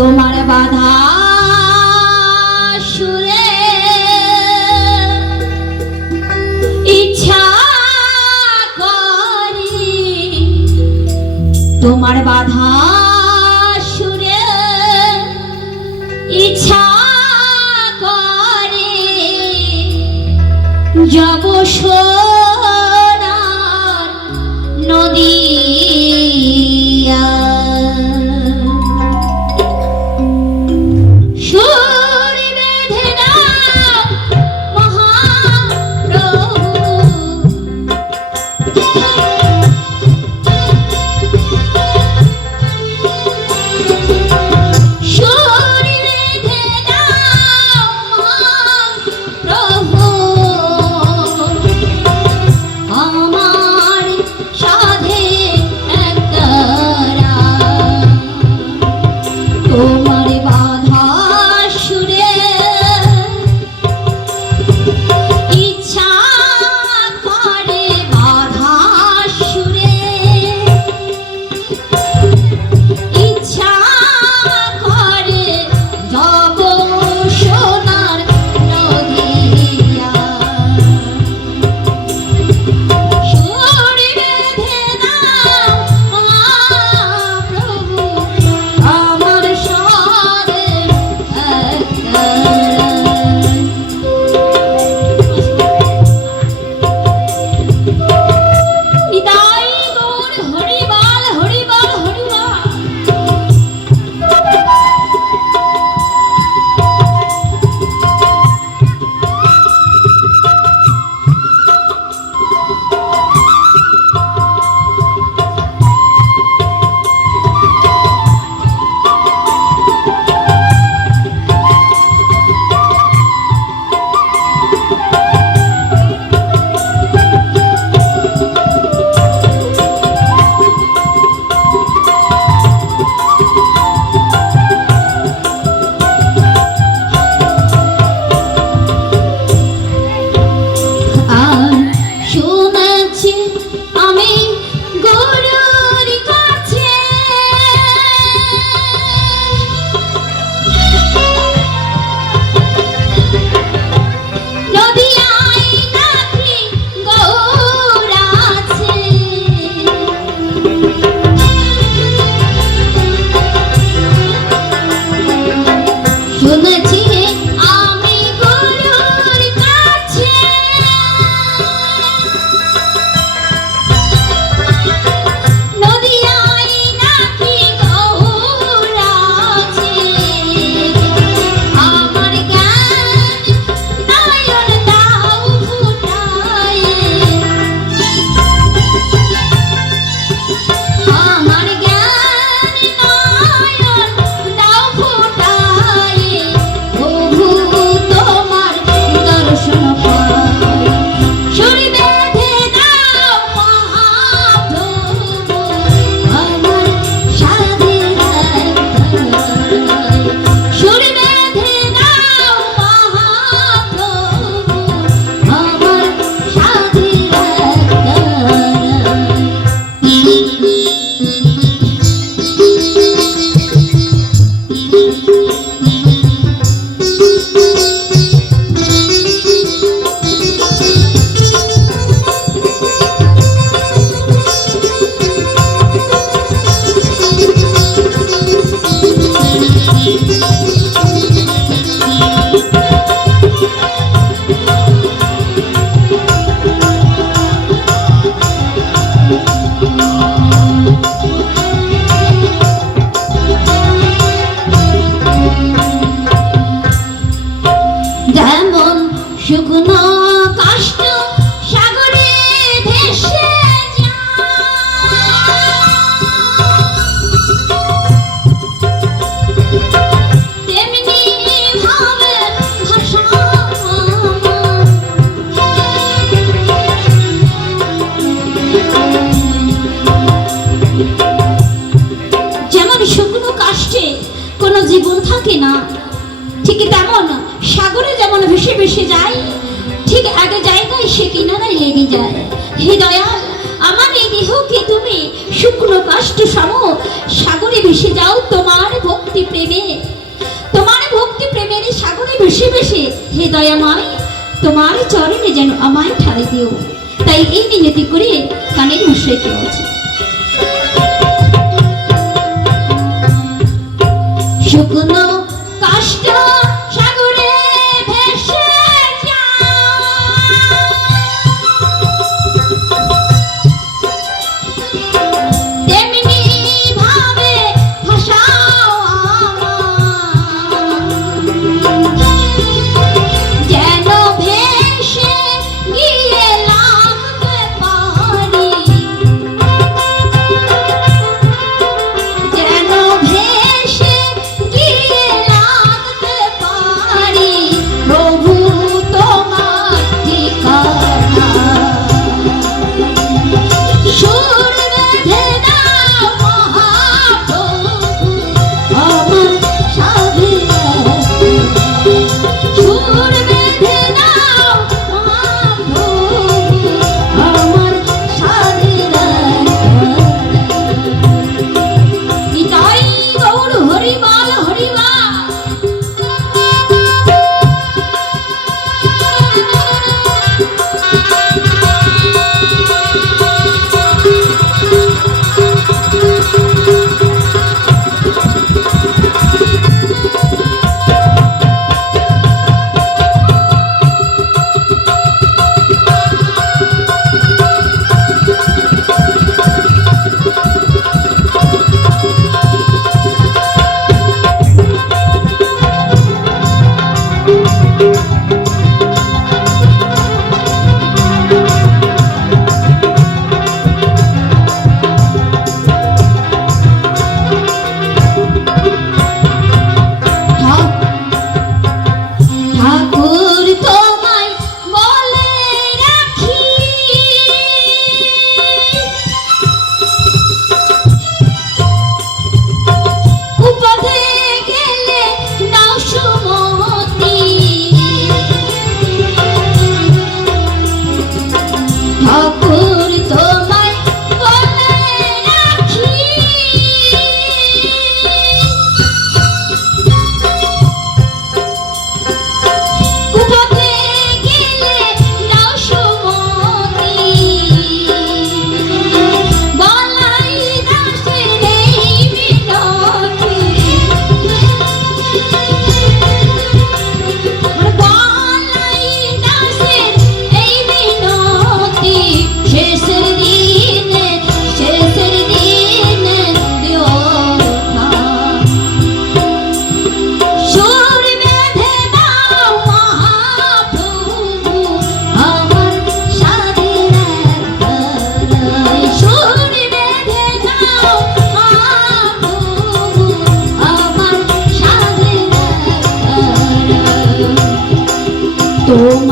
তোমার বাধা সুরে ইচ্ছা করি। তোমার বাধা সুরে ইচ্ছা করি। যাব সো Música eu no কষ্ট সম সাগরে ভেসে যাও তোমার ভক্তি প্রেমে। তোমার ভক্তি প্রেমের সাগরে ভেসে ভেসে, হে দয়াময়, তোমার চরণে যেন আমায় ঠালে দিও। তাই এই মিনতি করে কানের বিষয়কে আছে Toma